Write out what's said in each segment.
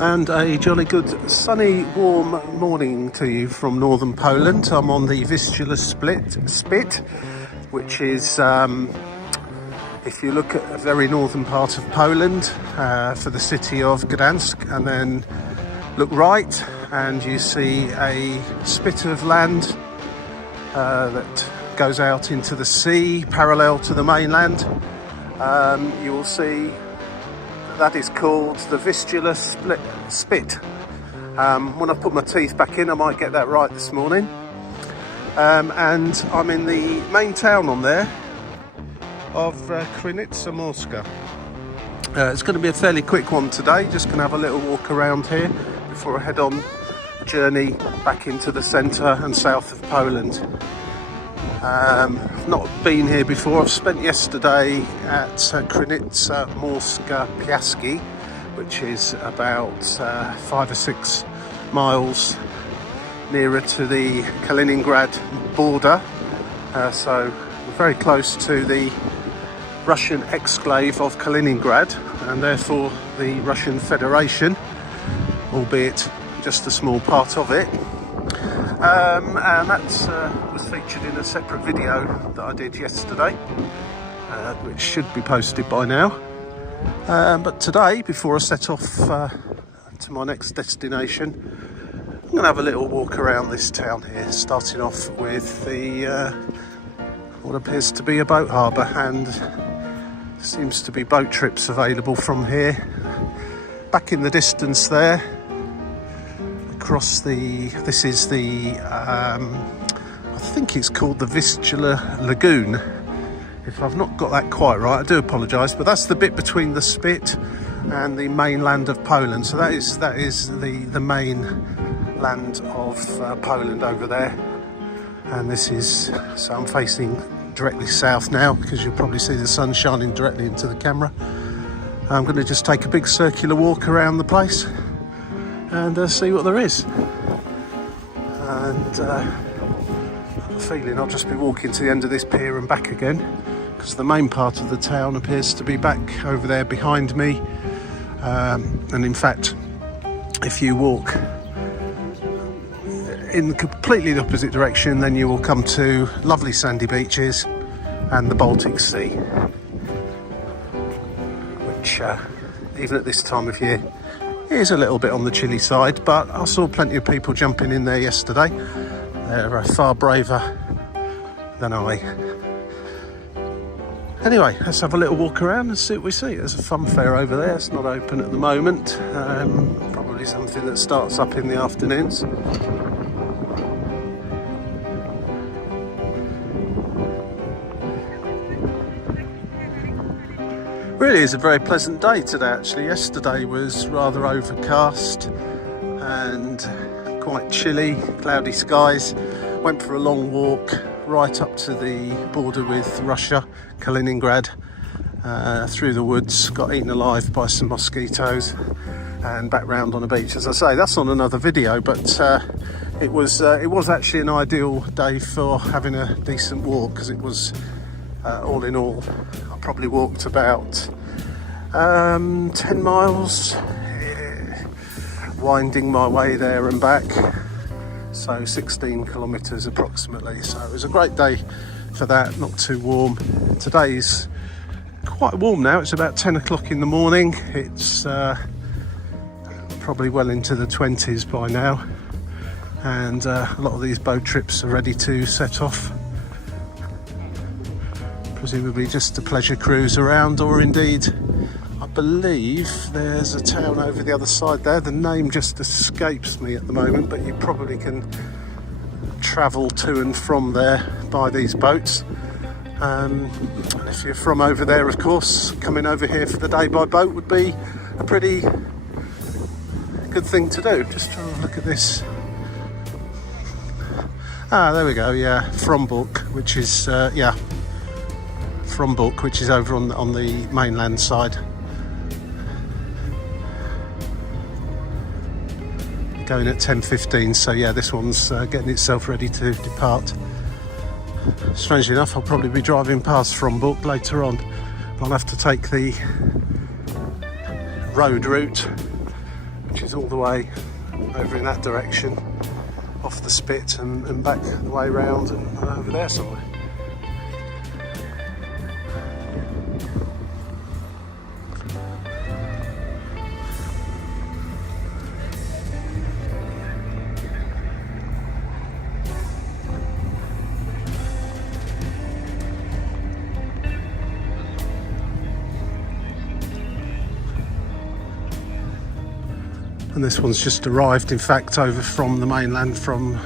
And a jolly good sunny warm morning to you from northern Poland. I'm on the Vistula Spit, which is, if you look at a very northern part of Poland, for the city of Gdańsk, and then look right and you see a spit of land that goes out into the sea parallel to the mainland. You will see that is called the Vistula Spit. When I put my teeth back in, I might get that right this morning. And I'm in the main town on there of Krynica Morska. It's going to be a fairly quick one today. Just going to have a little walk around here before I head on a journey back into the centre and south of Poland. I've not been here before. I've spent yesterday at Krynica Morska Poland, which is about 5 or 6 miles nearer to the Kaliningrad border. So we're very close to the Russian exclave of Kaliningrad, and therefore the Russian Federation, albeit just a small part of it. And that was featured in a separate video that I did yesterday, which should be posted by now. But today, before I set off to my next destination, I'm going to have a little walk around this town here, starting off with the what appears to be a boat harbour, and seems to be boat trips available from here. Back in the distance there, across this is the I think it's called the Vistula Lagoon. If I've not got that quite right, I do apologise, but that's the bit between the Spit and the mainland of Poland. So that is the main land of Poland over there. And this is, so I'm facing directly south now, because you'll probably see the sun shining directly into the camera. I'm going to just take a big circular walk around the place and see what there is. And I have a feeling I'll just be walking to the end of this pier and back again, because the main part of the town appears to be back over there behind me. And in fact, if you walk in completely the opposite direction, then you will come to lovely sandy beaches and the Baltic Sea, which even at this time of year is a little bit on the chilly side, but I saw plenty of people jumping in there yesterday. They're far braver than I. Anyway, let's have a little walk around and see what we see. There's a fun fair over there. It's not open at the moment. Probably something that starts up in the afternoons. Really is a very pleasant day today, actually. Yesterday was rather overcast and quite chilly, cloudy skies. Went for a long walk right up to the border with Russia, Kaliningrad, through the woods, got eaten alive by some mosquitoes, and back round on the beach. As I say, that's on another video, but it was actually an ideal day for having a decent walk, because it was all in all, I probably walked about 10 miles, winding my way there and back, so 16 kilometres approximately. So it was a great day for that, not too warm. Today's quite warm now, it's about 10 o'clock in the morning. It's probably well into the 20s by now, and a lot of these boat trips are ready to set off. Presumably just a pleasure cruise around, or indeed, I believe there's a town over the other side there. The name just escapes me at the moment, but you probably can travel to and from there by these boats. And if you're from over there, of course, coming over here for the day by boat would be a pretty good thing to do. Just trying to look at this. Ah, there we go, yeah, Frombork, which is, yeah, Frombork, which is over on the mainland side. Going at 10:15, so yeah, this one's getting itself ready to depart. Strangely enough, I'll probably be driving past Frombork later on. I'll have to take the road route which is all the way over in that direction, off the spit and back the way round and over there somewhere. And this one's just arrived, in fact, over from the mainland from,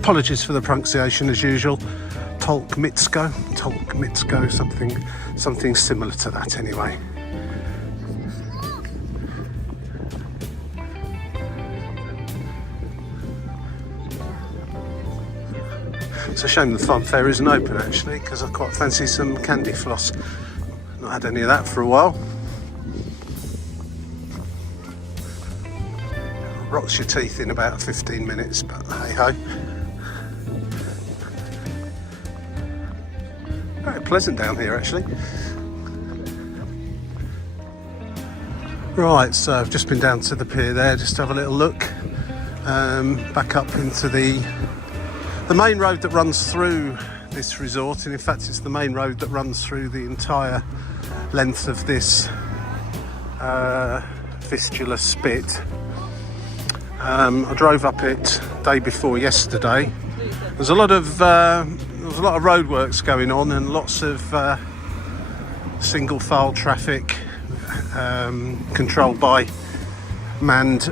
apologies for the pronunciation as usual, Tolkmitsko, something similar to that anyway. It's a shame the fun fair isn't open actually, because I quite fancy some candy floss. Not had any of that for a while. Rots your teeth in about 15 minutes, but hey ho. Very pleasant down here actually. Right, so I've just been down to the pier there just to have a little look. Back up into the main road that runs through this resort, and in fact it's the main road that runs through the entire length of this Vistula Spit. I drove up it day before yesterday. There's a lot of roadworks going on and lots of single file traffic controlled by manned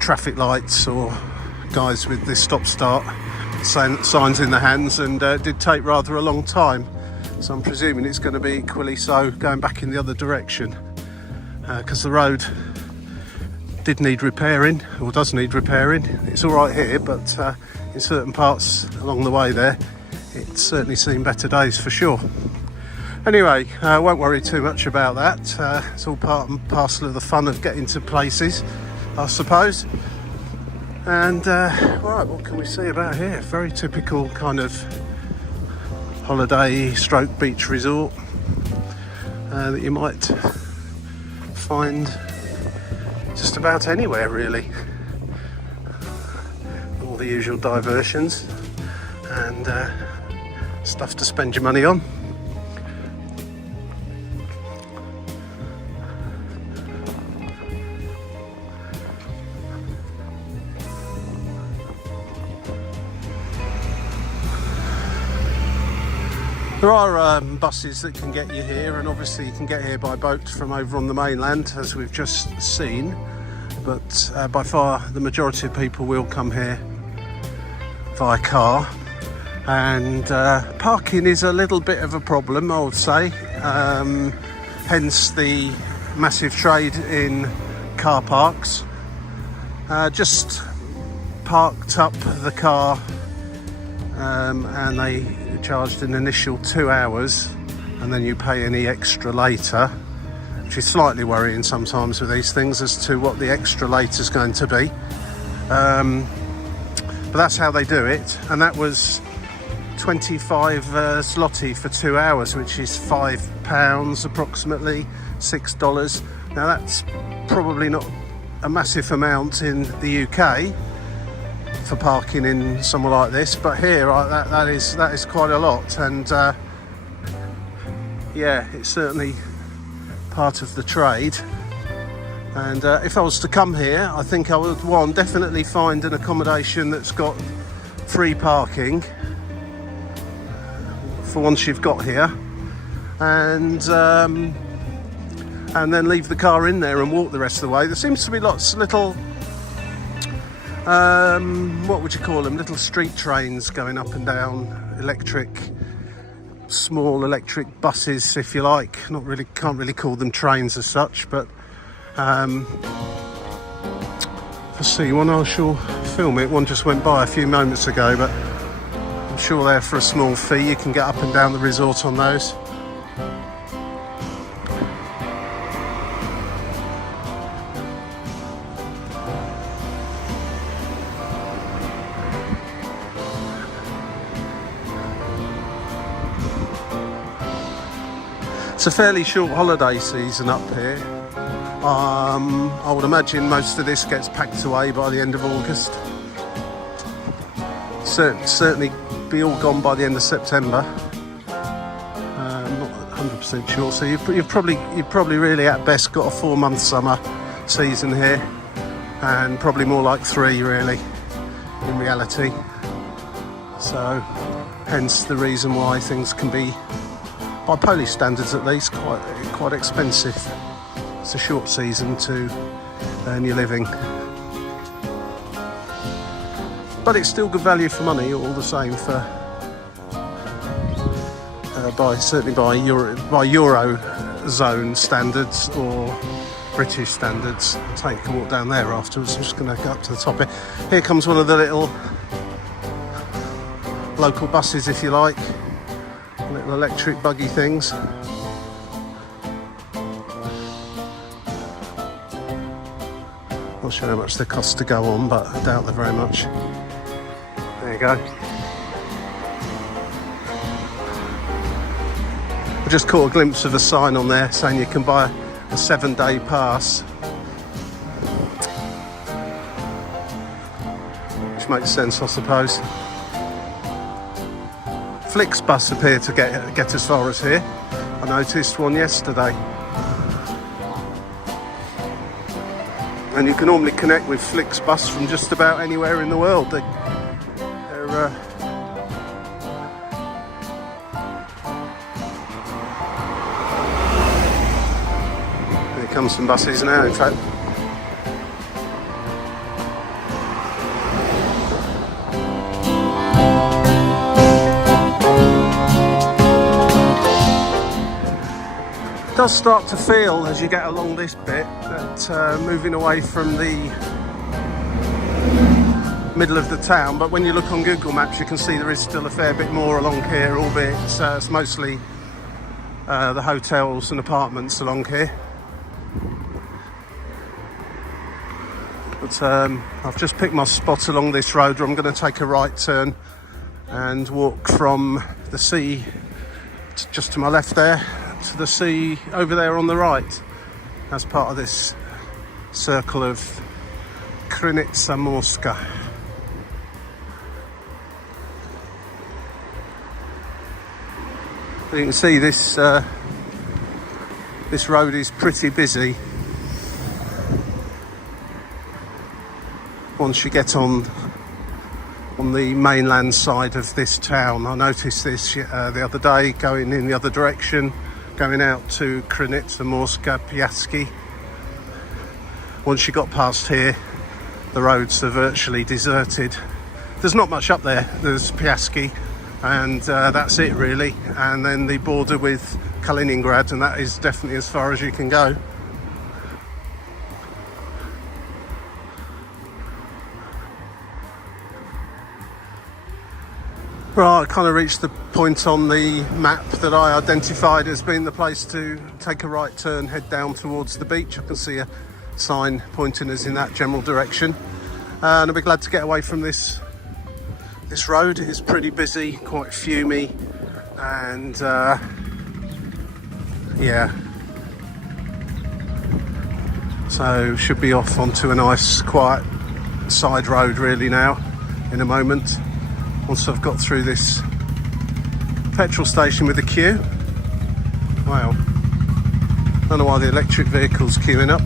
traffic lights or guys with the stop-start signs in their hands, and it did take rather a long time. So I'm presuming it's going to be equally so going back in the other direction, because the road did need repairing, or does need repairing. It's all right here, but in certain parts along the way there, it's certainly seen better days for sure. Anyway, I won't worry too much about that. It's all part and parcel of the fun of getting to places, I suppose. And right, what can we see about here? Very typical kind of holiday stroke beach resort that you might find just about anywhere really. All the usual diversions and stuff to spend your money on. There are buses that can get you here, and obviously you can get here by boat from over on the mainland, as we've just seen, but by far the majority of people will come here via car, and parking is a little bit of a problem, I would say, hence the massive trade in car parks. Just parked up the car and they charged an initial 2 hours, and then you pay any extra later, which is slightly worrying sometimes with these things as to what the extra later is going to be, but that's how they do it. And that was 25 zloty for 2 hours, which is £5 approximately, $6. Now that's probably not a massive amount in the UK for parking in somewhere like this, but here that is quite a lot, and yeah, it's certainly part of the trade. And if I was to come here, I think I would definitely find an accommodation that's got free parking for once you've got here, and then leave the car in there and walk the rest of the way. There seems to be lots of little what would you call them, little street trains going up and down, small electric buses, if you like. Can't really call them trains as such, but if I see one, I shall film it. One just went by a few moments ago, but I'm sure they're for a small fee. You can get up and down the resort on those. It's a fairly short holiday season up here, I would imagine most of this gets packed away by the end of August. Certainly be all gone by the end of September. I'm not 100% sure. So you've probably really at best got a 4-month summer season here, and probably more like 3 really in reality. So hence the reason why things can be, by Polish standards at least, quite expensive. It's a short season to earn your living, but it's still good value for money all the same for certainly by Eurozone standards or British standards. Take a walk down there afterwards. I'm just going to go up to the top here. Here comes one of the little local buses, if you like, little electric buggy things. Not sure how much they cost to go on, but I doubt they're very much. There you go. I just caught a glimpse of a sign on there saying you can buy a 7-day pass, which makes sense, I suppose. Flixbus appear to get as far as here. I noticed one yesterday. And you can normally connect with Flixbus from just about anywhere in the world. Here come some buses now, in fact. It does start to feel, as you get along this bit, that moving away from the middle of the town, but when you look on Google Maps you can see there is still a fair bit more along here, albeit it's mostly the hotels and apartments along here. But I've just picked my spot along this road where I'm going to take a right turn and walk from the sea just to my left there to the sea over there on the right, as part of this circle of Krynica Morska. You can see this road is pretty busy once you get on the mainland side of this town. I noticed this the other day going in the other direction, going out to Krynica Morska Poland. Once you got past here, the roads are virtually deserted. There's not much up there. There's Piaski, and that's it really. And then the border with Kaliningrad, and that is definitely as far as you can go. Right, I kind of reached the point on the map that I identified as being the place to take a right turn, head down towards the beach. I can see a sign pointing us in that general direction. And I'll be glad to get away from this road. It is pretty busy, quite fumey, and yeah. So should be off onto a nice quiet side road really now in a moment. Once I've got through this petrol station with the queue. Wow. Don't know why the electric vehicle's queuing up.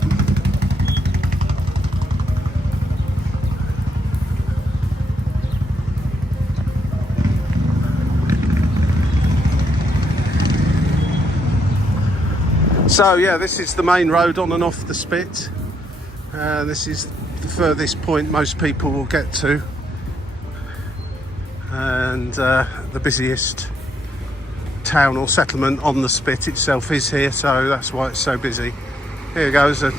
So yeah, this is the main road on and off the Spit. This is the furthest point most people will get to. And the busiest town or settlement on the Spit itself is here, so that's why it's so busy. Here goes an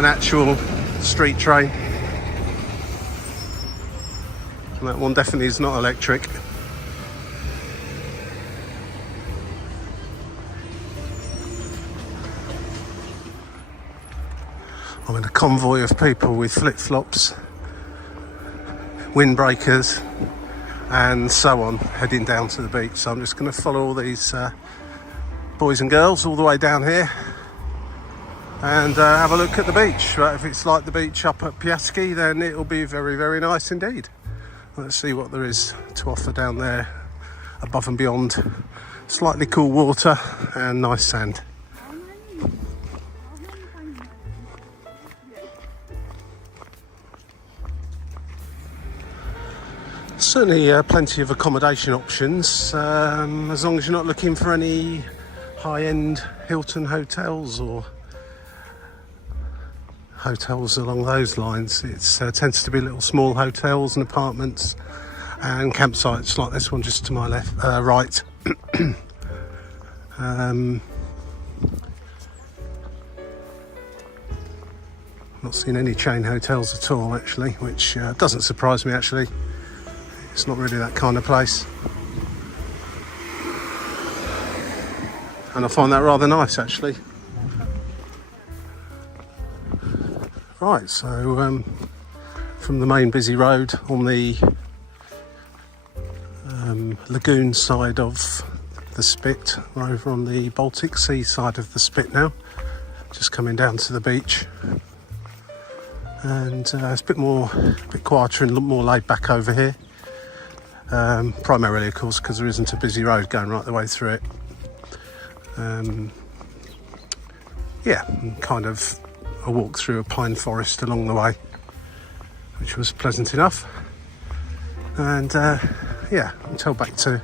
actual street train, and that one definitely is not electric. I'm in a convoy of people with flip-flops, windbreakers and so on, heading down to the beach. So I'm just going to follow all these boys and girls all the way down here and have a look at the beach. Right, if it's like the beach up at Piaski, then it'll be very, very nice indeed. Let's see what there is to offer down there above and beyond. Slightly cool water and nice sand. Certainly plenty of accommodation options, as long as you're not looking for any high-end Hilton hotels or hotels along those lines. It tends to be little small hotels and apartments and campsites like this one just to my left, right. Not seen any chain hotels at all actually, which doesn't surprise me actually. It's not really that kind of place. And I find that rather nice actually. Right, so from the main busy road on the lagoon side of the Spit, we're over on the Baltic Sea side of the Spit now, just coming down to the beach. And it's a bit quieter and more laid back over here. Primarily of course because there isn't a busy road going right the way through it. Yeah, kind of a walk through a pine forest along the way, which was pleasant enough. And yeah, until back to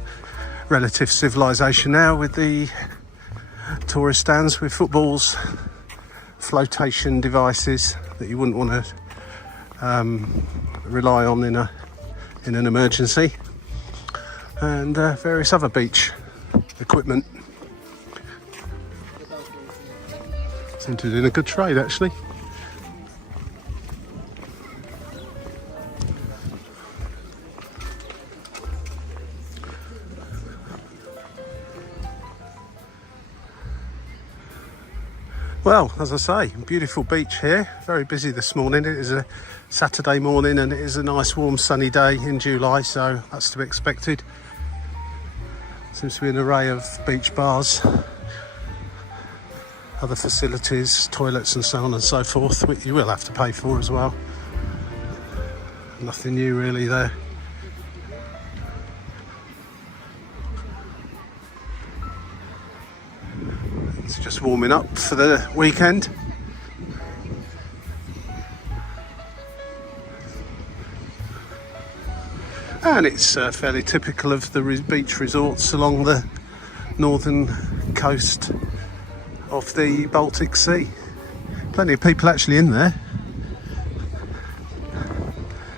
relative civilization now with the tourist stands with footballs, flotation devices that you wouldn't want to rely on in an emergency, and various other beach equipment. Seem to be doing a good trade actually. Well, as I say, beautiful beach here. Very busy this morning. It is a Saturday morning and it is a nice warm sunny day in July, so that's to be expected. Seems to be an array of beach bars, other facilities, toilets and so on and so forth, which you will have to pay for as well. Nothing new really there. It's just warming up for the weekend. And it's fairly typical of the beach resorts along the northern coast of the Baltic Sea. Plenty of people actually in there.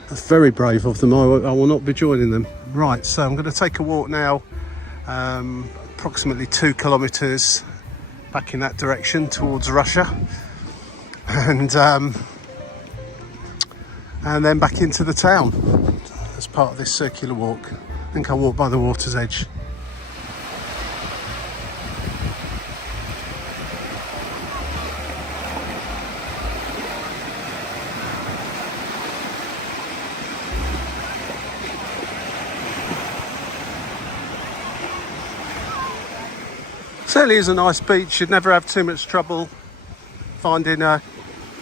That's very brave of them. I will not be joining them. Right, so I'm going to take a walk now, approximately 2 kilometres back in that direction towards Russia, and then back into the town as part of this circular walk. I think I'll walk by the water's edge. Certainly is a nice beach. You'd never have too much trouble finding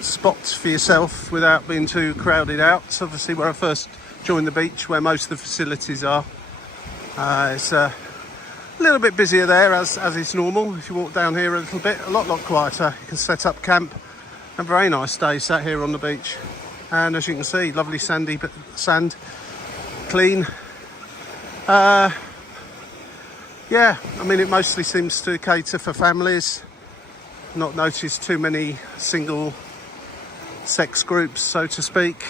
spots for yourself without being too crowded out. It's obviously where I first joined the beach, where most of the facilities are. It's a little bit busier there as is normal. If you walk down here a little bit, a lot quieter. You can set up camp. A very nice day sat here on the beach, and as you can see, lovely sandy sand, clean. Yeah, I mean, it mostly seems to cater for families. Not noticed too many single sex groups, so to speak.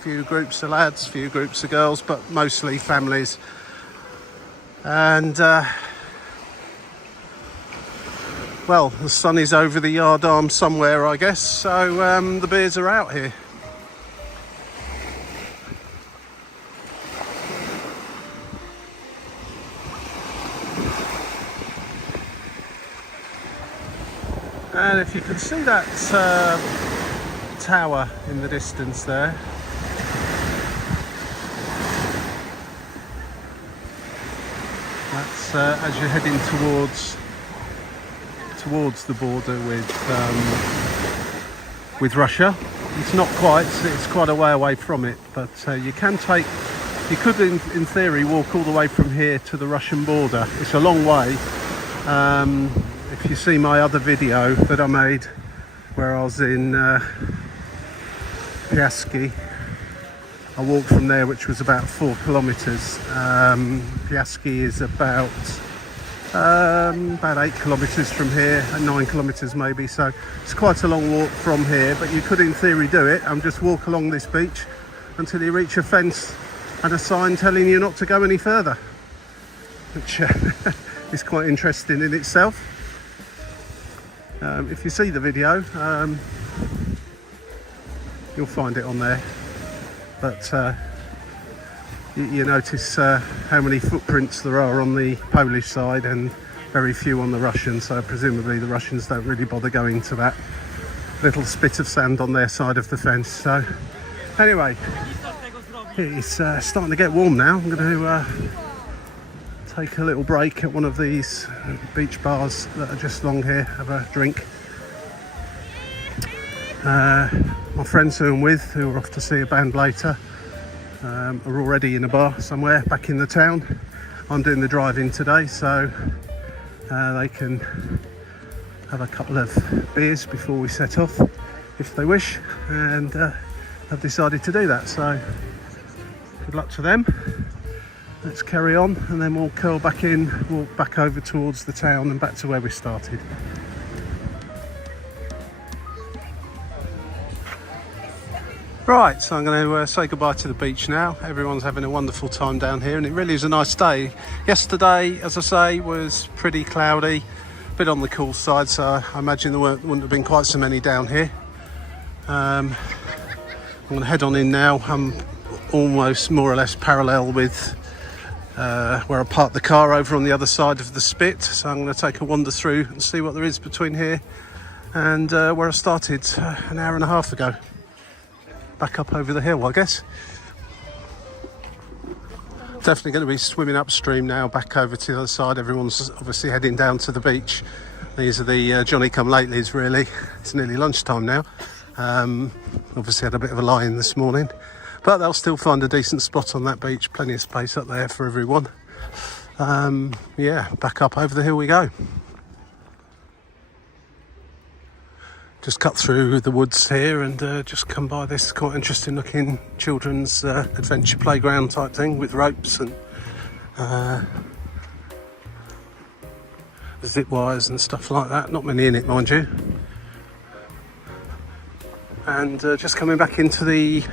Few groups of lads, few groups of girls, but mostly families. And well, the sun is over the yard arm somewhere, I guess, so the beers are out here. And if you can see that tower in the distance there, that's as you're heading towards towards the border with Russia. It's not quite, it's quite a way away from it, but you could in theory walk all the way from here to the Russian border. It's a long way. If you see my other video that I made where I was in Piaski, I walked from there, which was about 4 kilometers. Piaski is about 8 kilometers from here, and 9 kilometers maybe, so it's quite a long walk from here, but you could in theory do it and just walk along this beach until you reach a fence and a sign telling you not to go any further, which is quite interesting in itself. If you see the video, you'll find it on there, but you notice how many footprints there are on the Polish side and very few on the Russian, so presumably the Russians don't really bother going to that little spit of sand on their side of the fence. So anyway, it's starting to get warm now. I'm going to take a little break at one of these beach bars that are just along here, have a drink. My friends who I'm with, who are off to see a band later, are already in a bar somewhere back in the town. I'm doing the driving today, so they can have a couple of beers before we set off if they wish, and I've decided to do that, so good luck to them. Let's carry on, and then we'll curl back in, walk back over towards the town and back to where we started. Right, so I'm going to say goodbye to the beach now. Everyone's having a wonderful time down here, and it really is a nice day. Yesterday, as I say, was pretty cloudy, a bit on the cool side, so I imagine there wouldn't have been quite so many down here. I'm going to head on in now. I'm almost more or less parallel with where I parked the car over on the other side of the spit, so I'm going to take a wander through and see what there is between here and where I started an hour and a half ago. Back up over the hill, I guess. Definitely going to be swimming upstream now, back over to the other side. Everyone's obviously heading down to the beach. These are the Johnny-come-latelys, really. It's nearly lunchtime now. Obviously had a bit of a lie-in this morning, but they'll still find a decent spot on that beach. Plenty of space up there for everyone. Yeah, back up over the hill we go. Just cut through the woods here and just come by this quite interesting looking children's adventure playground type thing with ropes and zip wires and stuff like that. Not many in it, mind you. And just coming back into the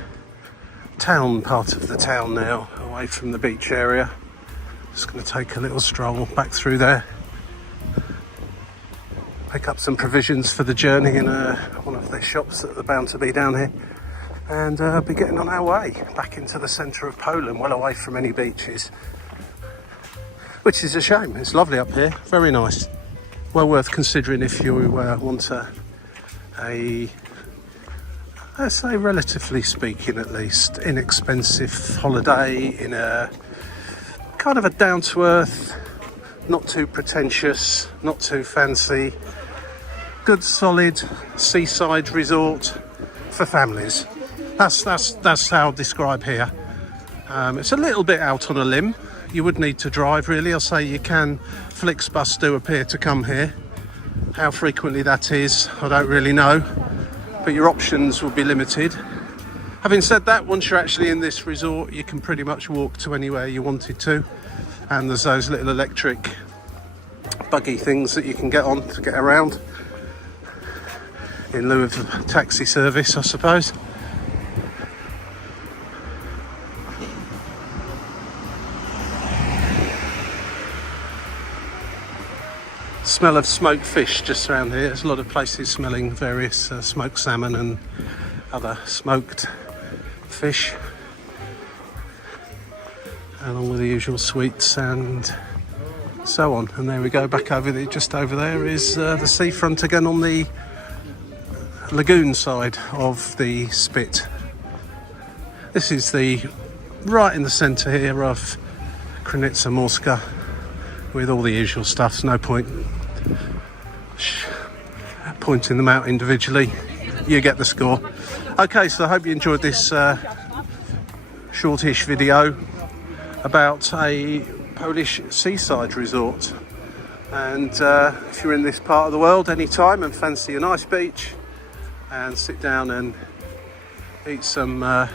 town part of the town now, away from the beach area. Just going to take a little stroll back through there. Pick up some provisions for the journey in one of the shops that are bound to be down here, and be getting on our way back into the centre of Poland, well away from any beaches, which is a shame. It's lovely up here, very nice, well worth considering if you want a let's say relatively speaking at least, inexpensive holiday in a kind of a down-to-earth, not too pretentious, not too fancy, good solid seaside resort for families. That's how I'll describe here. It's a little bit out on a limb. You would need to drive really. I'll say you can. Flixbus do appear to come here. How frequently that is, I don't really know, but your options will be limited. Having said that, once you're actually in this resort, you can pretty much walk to anywhere you wanted to, and there's those little electric buggy things that you can get on to get around in lieu of taxi service, I suppose. Smell of smoked fish just around here. There's a lot of places smelling various smoked salmon and other smoked fish, along with the usual sweets and so on. And there we go, back over there, just over there is the seafront again on the lagoon side of the spit. This is right in the centre here of Krynica Morska, with all the usual stuff. No point pointing them out individually. You get the score. Okay, so I hope you enjoyed this shortish video about a Polish seaside resort. And if you're in this part of the world anytime and fancy a nice beach and sit down and eat some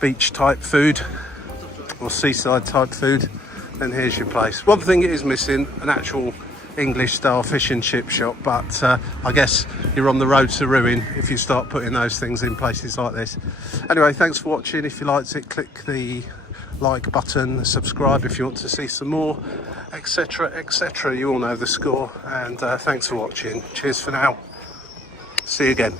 beach type food or seaside type food, then here's your place. One thing it is missing, an actual English style fish and chip shop, but I guess you're on the road to ruin if you start putting those things in places like this. Anyway, thanks for watching. If you liked it, click the like button, subscribe if you want to see some more, etc, etc. You all know the score, and thanks for watching. Cheers for now. See you again.